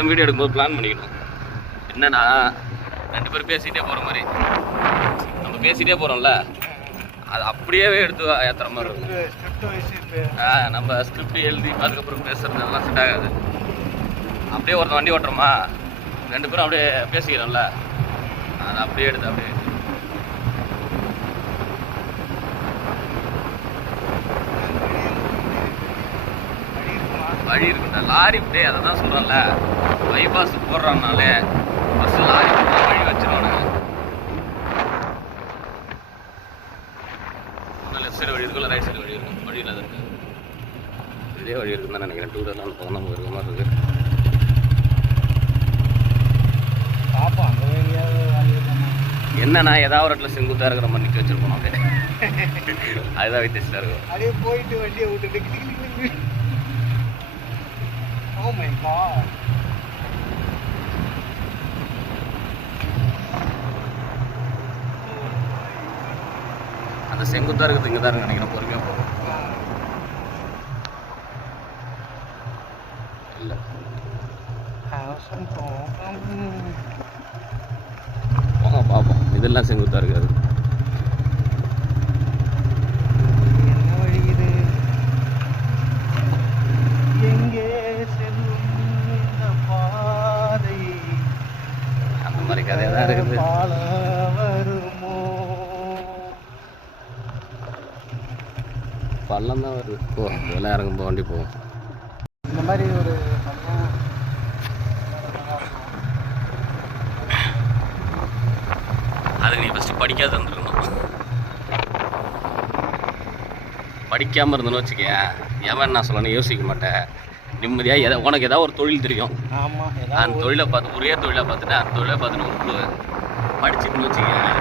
Time video எடுக்கும்போது plan பண்ணிக்கணும். என்னன்னா 2 பேரும் பேசிகிட்டே போகிற மாதிரி, நம்ம பேசிகிட்டே போகிறோம்ல, அது அப்படியே எடுத்து ஏற்றுற மாதிரி இருக்கும். நம்ம ஸ்கிரிப்ட் எழுதி அதுக்கப்புறம் பேசுறது எல்லாம் செட் ஆகாது. அப்படியே ஒருத்தன் வண்டி ஓட்டுறோமா, 2 பேரும் அப்படியே பேசிக்கிறோம்ல, அதை அப்படியே எடுத்து அப்படியே வழி இருக்குண்டா. லாரி இப்படியே அதை தான் சொல்கிறேன்ல, பைபாஸ் போடுறான்னாலே ஃபஸ்ட்டு லாரி வழி வச்சிருவானுங்க. லெஃப்ட் சைடு வழி இருக்குல்ல, ரைட் சைடு வழி இருக்கும். வழி இல்லாத இருக்கு, இதே வழி இருக்குன்னு தான் நினைக்கிறேன். 2 வீலர்லாம் போக நம்ம இருக்க மாதிரி இருக்குது. பார்ப்போம் அங்கே என்னன்னா ஏதாவது ஒரு இடத்துல செங்குத்தாக இருக்கிற மாதிரி நிற்க வச்சிருப்போம். அப்படியே அதுதான் வித்தியாசம் இருக்கும். அப்படியே போயிட்டு வண்டியை விட்டுட்டு Oh my god. அந்த செங்குத்தா இருக்கிறது இங்கே தான் நினைக்கிறேன். பொறுமையாக போகும். இல்லை போங்க பார்ப்போம். இதெல்லாம் செங்குத்தா இருக்காது. அந்த மாதிரி கதையாக தான் இருக்குது. பள்ளம் தான் வருது. போ இதெல்லாம் இறங்கும் வண்டி போகும். இந்த மாதிரி ஒரு அதுக்கு நீ ஃபஸ்ட்டு படிக்காத இருந்துருக்கணும். படிக்காமல் இருந்தேன்னு வச்சுக்கேன், எவன் நான் சொல்லணும் யோசிக்க மாட்டேன். நிம்மதியாக உனக்கு ஏதாவது ஒரு தொழில் தெரியும். ஆமாம், அந்த தொழிலை பார்த்து ஒரே தொழிலை பார்த்துட்டு அந்த தொழிலை பார்த்து விட்டுருவேன். படிச்சுட்டுன்னு வச்சுக்கேன்.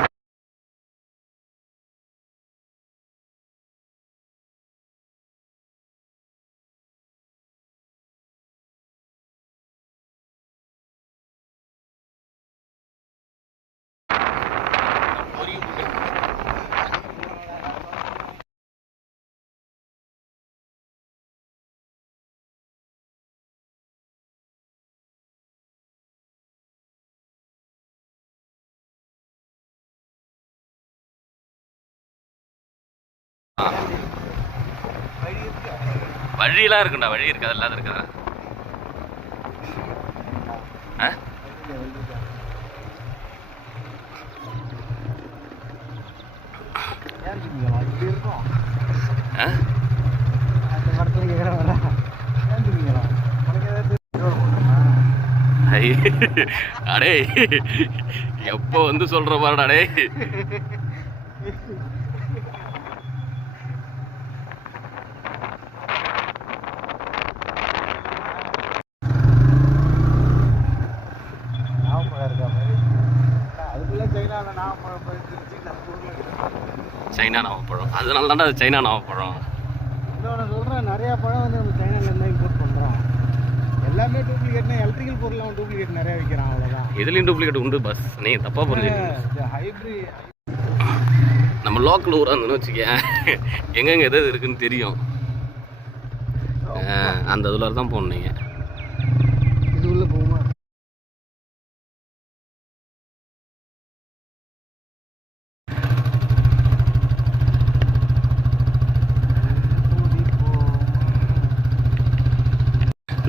வழியெல்லாம் இருக்குண்டா, வழி இருக்காது, இல்லாத இருக்காதா? அடே எப்போ வந்து சொல்ற பாருடா. அடே சைனா நாவப்பழம், அதனால தான்டா அது சைனா நாவப்பழம். இன்னொன்று சொல்கிறேன், நிறையா பழம் வந்து நம்ம சைனாலேருந்து இம்போர்ட் பண்ணுறோம். எல்லாமே டூப்ளிகேட்னா எலக்ட்ரிக்கல் பொருள்லாம் டூப்ளிகேட் நிறையா விற்கிறான், அவ்வளோதான். இதுலேயும் டூப்ளிகேட் உண்டு பஸ், நீங்கள் தப்பாக புரிஞ்சுங்க. ஹைப்ரிட் நம்ம லோக்கல் ஊராக இருந்துன்னு வச்சுக்கேன், எங்கெங்கே எது இருக்குதுன்னு தெரியும். அந்த இதில் தான் போகணும் நீங்கள். இது உள்ள போகுமா?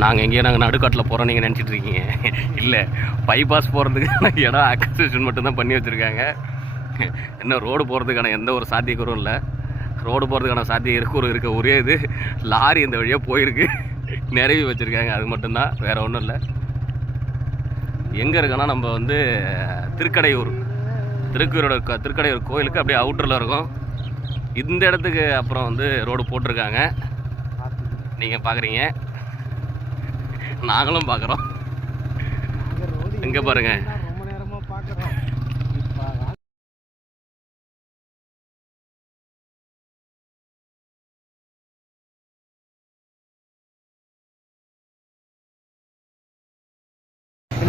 நாங்கள் நடுக்காட்டில் போகிறோம் நீங்கள் நினச்சிட்டு இருக்கீங்க. இல்லை, பைபாஸ் போகிறதுக்கான இடம் அக்சேஷன் மட்டும்தான் பண்ணி வச்சுருக்காங்க. இன்னும் ரோடு போகிறதுக்கான எந்த ஒரு சாத்தியக்கூறும் இல்லை. ரோடு போகிறதுக்கான சாத்தியம் இருக்க ஒரே இது லாரி இந்த வழியாக போயிருக்கு, நிறவி வச்சுருக்காங்க. அது மட்டும்தான், வேறு ஒன்றும் இல்லை. எங்கே இருக்கோன்னா நம்ம வந்து திருக்கடையூர் கோயிலுக்கு அப்படியே அவுட்டரில் இருக்கும். இந்த இடத்துக்கு அப்புறம் வந்து ரோடு போட்டிருக்காங்க, நீங்கள் பார்க்குறீங்க, நாங்களும் பார்க்குறோம். எங்கே பாருங்க, ரொம்ப நேரமாக பார்க்குறோம்.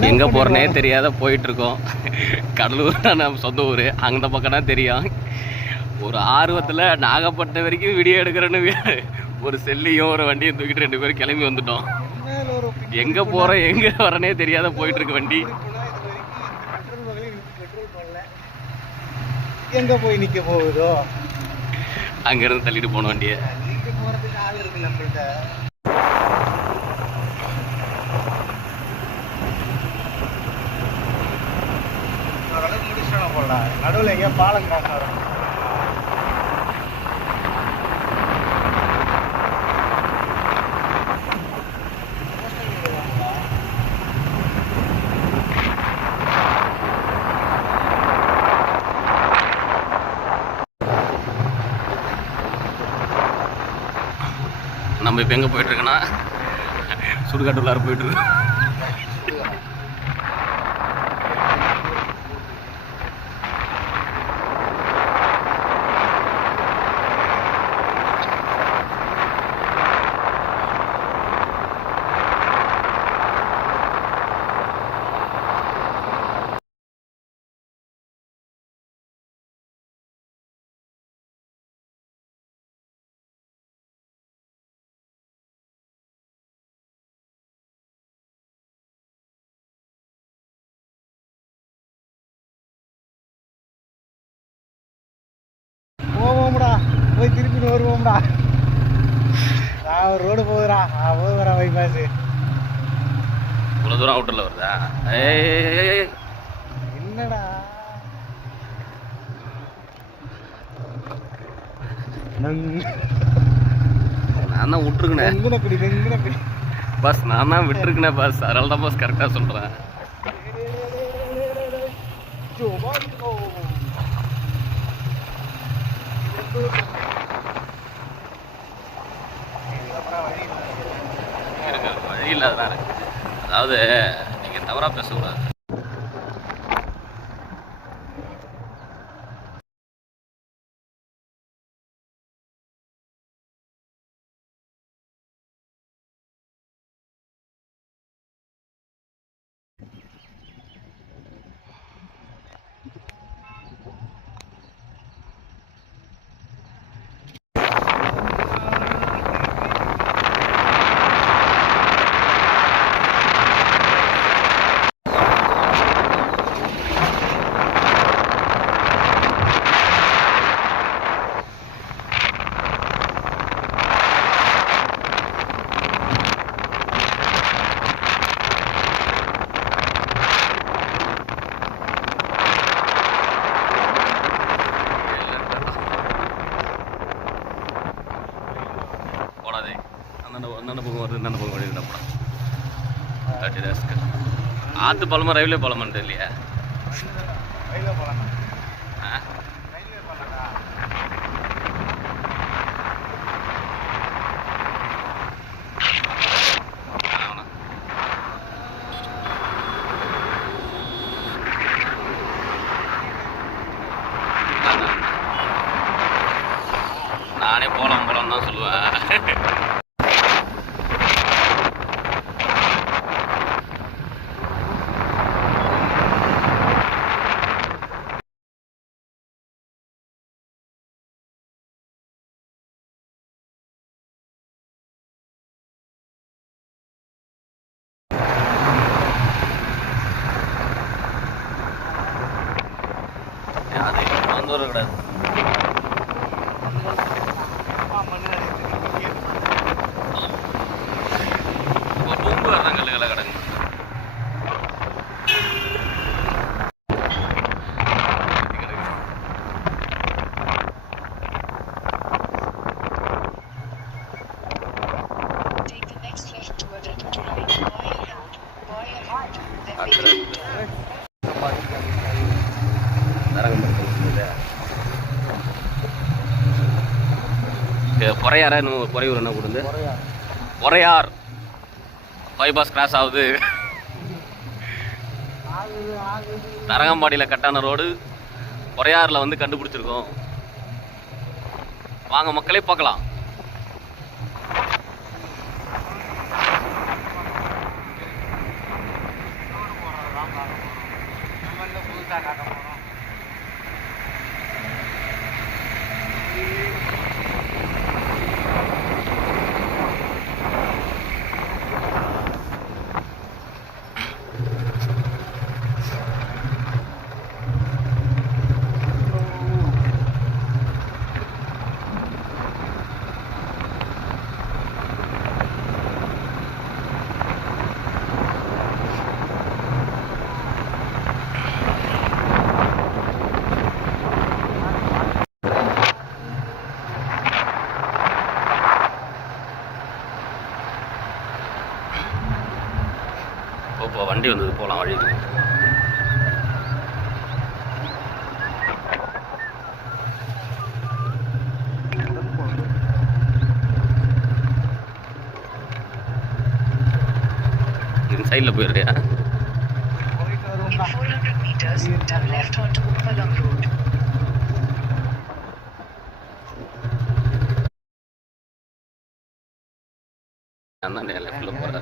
எங்கே போகிறனே தெரியாத போயிட்டுருக்கோம். கடலூர் நம்ம சொந்த ஊர், அந்த பக்கம்னா தெரியும். ஒரு ஆர்வத்தில் நாகப்பட்டினம் வரைக்கும் வீடியோ எடுக்கிறேன்னு ஒரு செல்லியும் ஒரு வண்டியும் தூக்கிட்டு 2 பேரும் கிளம்பி வந்துட்டோம். எங்க போறேன் எங்க வரனே தெரியாத போயிட்டு இருக்கு வண்டி. எங்க போய் நிக்க போகுதோ அங்க இருந்து தள்ளிட்டு போன வண்டியை. போறதுக்கு ஆள் இருக்கு நம்மள்ட்ட. முடிச்சிடணும் போல. நடுவில் எங்கேயா பாலம் கிராஸ் ஆகும். நம்ம இப்போ எங்கே போயிட்டுருக்கோன்னா சுடுகாட்டு உள்ளார போயிட்டுருக்கோம். போவோம்டா, போய் திருப்பி வருவோம்டா. நான் ஒரு ரோடு போகுதுடா, நான் போகுறேன் பைபாஸ். இவ்வளோ தூரம் அவுட்டரில் வருதா? ஏய் என்னடா நான் தான் விட்டுருக்கேன் நெங்குனக்குடி பஸ். நான் தான் விட்டுருக்கேன் பஸ். அதனால தான் பஸ் கரெக்டாக சொல்கிறேன். வழி இல்லாதான் இருக்கு. அதாவது நீங்கள் தவறாக பேசக்கூடாது. ஆத்து பாலமா ரயில்வே பாலமான்னு தெரியலையா? ரயில்வே போகலாம். நானே போகலாம் போகலாம் தான் சொல்லுவேன். அது வந்தூர் கிடையாது. பூம்பு வரதான் கல்லுகளை கிடங்கு. பொறையாரா இன்னும் பொறையூர் என்ன கொடுந்து பொறையார் பைபாஸ் கிராஸ் ஆகுது. தரங்கம்பாடியில் கட்டான ரோடு பொறையாறில் வந்து கண்டுபிடிச்சிருக்கோம். வாங்க மக்களே பார்க்கலாம். சைடில் போயிடுறியா? போயிட்டு வருவோம்டா. 400 meters, turn left onto Uppalam Road. அண்ணா லெஃப்டில் போகிற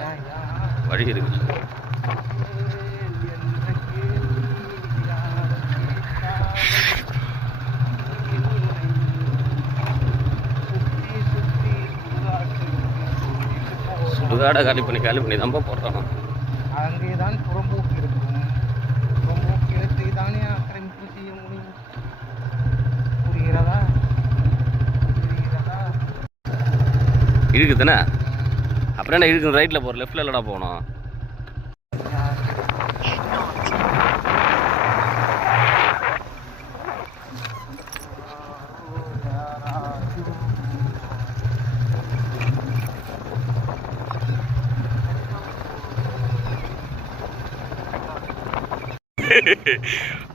வழி இருக்குது. சுடுகாடை காலி பண்ணி தான்ப்பா போடுறான். அங்கே தான் புறம்போக்கு இருக்கும். புறம்போக்கு இடத்தை தானே ஆக்கிரமிப்பு செய்ய முடியும். புரிகிறதா? இழுக்குதுண்ணே. அப்புறம் என்ன இழுக்கு? ரைட்டில் போகிற, லெஃப்டில் இல்லைடா போகணும்.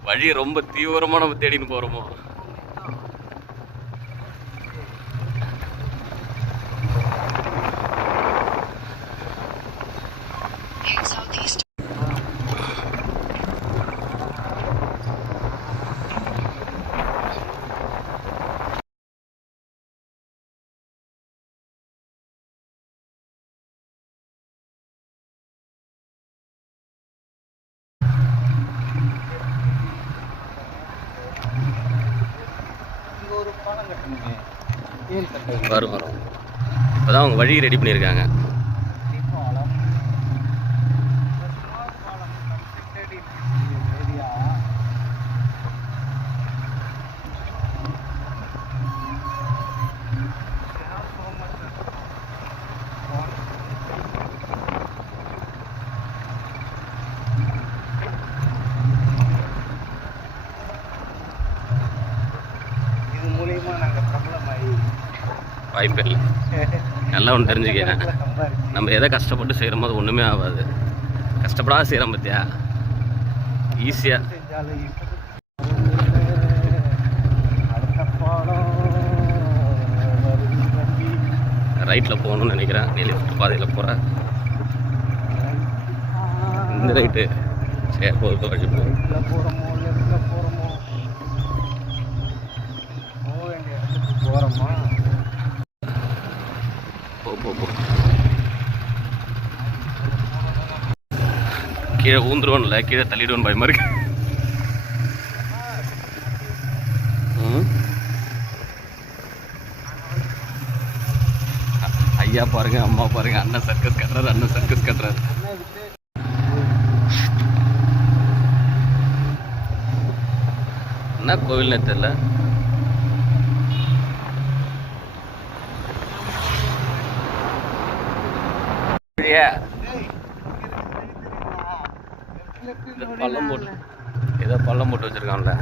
வழி ரொம்ப தீவிரமாக நம்ம தேடின்னு போகிறோமோ. Southeast. இங்கே ஒரு பாலம் கட்டணுங்க. ஏன் கட்டுறது? வரும் இப்போ தான் அவங்க வழி ரெடி பண்ணியிருக்காங்க. பாலம். ஸ்மால் பாலம் கன்ஸ்ட்ரக்டட் இன் ஏரியா. இது மூலியமா நாங்கள் பிரபலமாகி வாய்ப்பு இல்லை. நல்லா ஒன்று தெரிஞ்சுக்கிறேன், நம்ம எதை கஷ்டப்பட்டு செய்கிறோமோ அது ஒன்றுமே ஆகாது. கஷ்டப்படாத செய்கிறோம் பார்த்தியா, ஈஸியாக. ரைட்டில் போகணும்னு நினைக்கிறேன். நீ லெஃப்ட் பாதையில் போகிற. இந்த ரைட்டு சரி போகுது. வழி போகிறோமோ லெஃப்டில் போகிறோமோ போக வேண்டிய இடத்துக்கு போகிறோமா? போ. கீழே ஊந்துருவோம்ல, கீழே தள்ளிடுவோம் பயமா இருக்கு. ஐயா பாருங்க, அம்மா பாருங்க, அண்ணன் சர்க்கஸ் கட்டுறாரு. என்ன கோவில்னே தெரியல. பள்ளம் போட்டு வச்சிருக்கான்ல.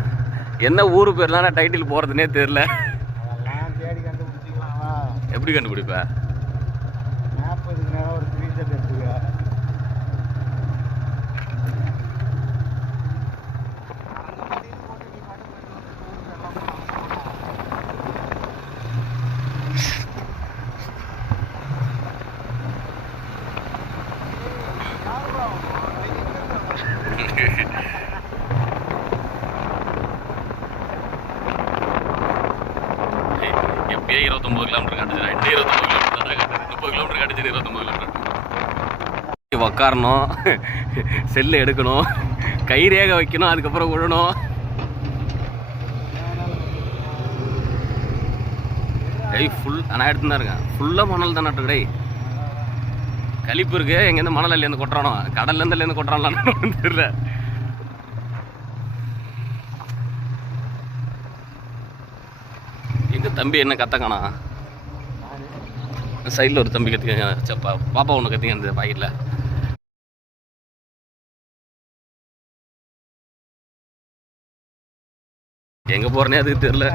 என்ன ஊரு பேர்லாம் டைட்டில் போறதுன்னே தெரியல. அதெல்லாம் தேடி கண்டுபிடிச்சிக்கலாம். எப்படி கண்டுபிடிப்ப? மேப் இதுக்கு நேரம் ஒரு ஸ்க்ரீன்ஷாட் எடுத்துக்க. எப்பயே 29 கிலோமீட்டர் காட்டுச்சு. 29 கிலோமீட்டர் காட்டுது. 30 கிலோமீட்டர் காட்டுச்சு. 29 கிலோமீட்டர் உக்காரணும், செல்லு எடுக்கணும், கை ரேகை வைக்கணும், அதுக்கப்புறம் விழணும். ஃபுல் நான் எடுத்து தான் இருக்கேன். ஃபுல்லாக மணல் தான் நட்டு. கழிப்பு இருக்கு. எங்கேருந்து மணல் இல்லையிருந்து கொட்டுறானோ, கடல்லேருந்து இல்லையிருந்து கொட்டுறான்லான்னு தெரியல. எங்கள் தம்பி என்ன கற்றுக்கானா? சைடில் ஒரு தம்பி கற்றுக்க. பாப்பா ஒன்று கற்றுக்க அந்த பாக்கெட்டில். எங்கே போகிறனே அதுக்கு தெரியல.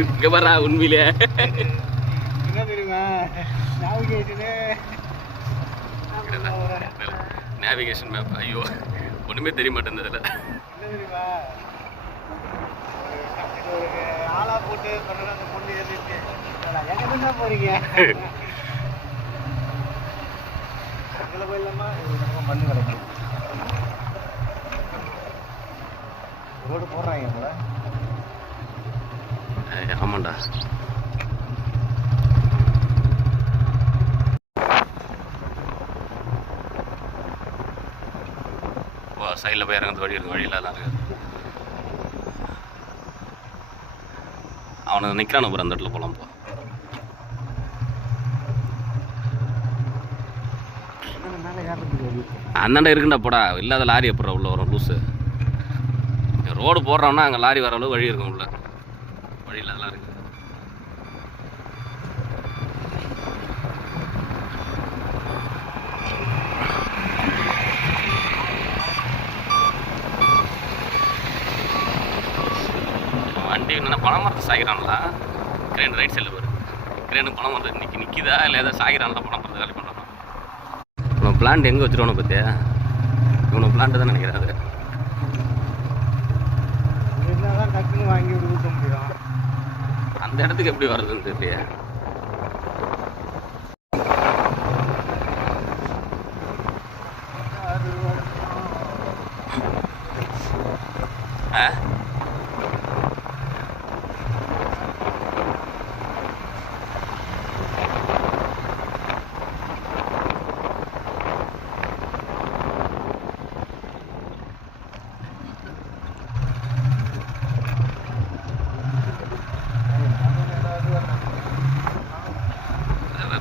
இங்கே வர்றா உண்மையிலே என்ன தெரியுமா? Navigation map. ஐயோ ஒன்றுமே தெரிய மாட்டேங்குது. என்ன தெரியுமா? ஒரு ஆளா போட்டு பண்ண அந்த பொண்ணு ஏறிட்டு எங்கே தான் போறீங்க? இதில் போயிடலாமா இது நம்ம மண்ணு கிடக்கும் ரோடு போடுறாங்க போல. ஆமாண்டா. சைடில் போய் இறங்குறது வழி இருக்கு, வழியிலலாம் இருக்குது. அவனை நிற்கிறான போகிற அந்த இடத்துல போகலாம் போ. மேலே ஏறதுக்கு வழி அந்தாண்ட இருக்குண்டா போடா, இல்லாத லாரி எப்படா உள்ள வரும் லூஸு. ரோடு போடுறோம்னா அங்கே லாரி வர அளவு வழி இருக்கும் உள்ள, வழியில் அதெல்லாம் இருக்குது. வண்டி என்னென்னா பணமரத்தை சாய்கிறாங்களா, கிரேன் ரைட் சைடில் போயிரு. கிரேனு பணமரத்தை நிற்கிதா இல்லை ஏதாவது சாய்கிறாங்களா, பணமரத்தை காலி பண்ணுறான். இவன் பிளான்ட் எங்கே வச்சுருவானு பார்த்தியா, இவனை பிளான்ட்டு தான் நினைக்கிறேன். அது இருந்தால் தான் டக்குன்னு வாங்கி விட்டு ஊற்ற முடியும். அந்த இடத்துக்கு எப்படி வர்றதுன்னு தெரியலையே.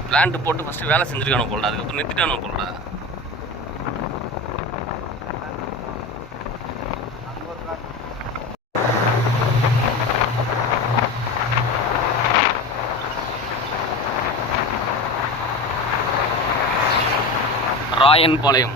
பிளான்ட் போட்டு ஃபஸ்ட்டு வேலை செஞ்சுருக்கானு போலடா, அதுக்கப்புறம் நிறுத்திட்டானு போலடா. ராயன்பாளையம்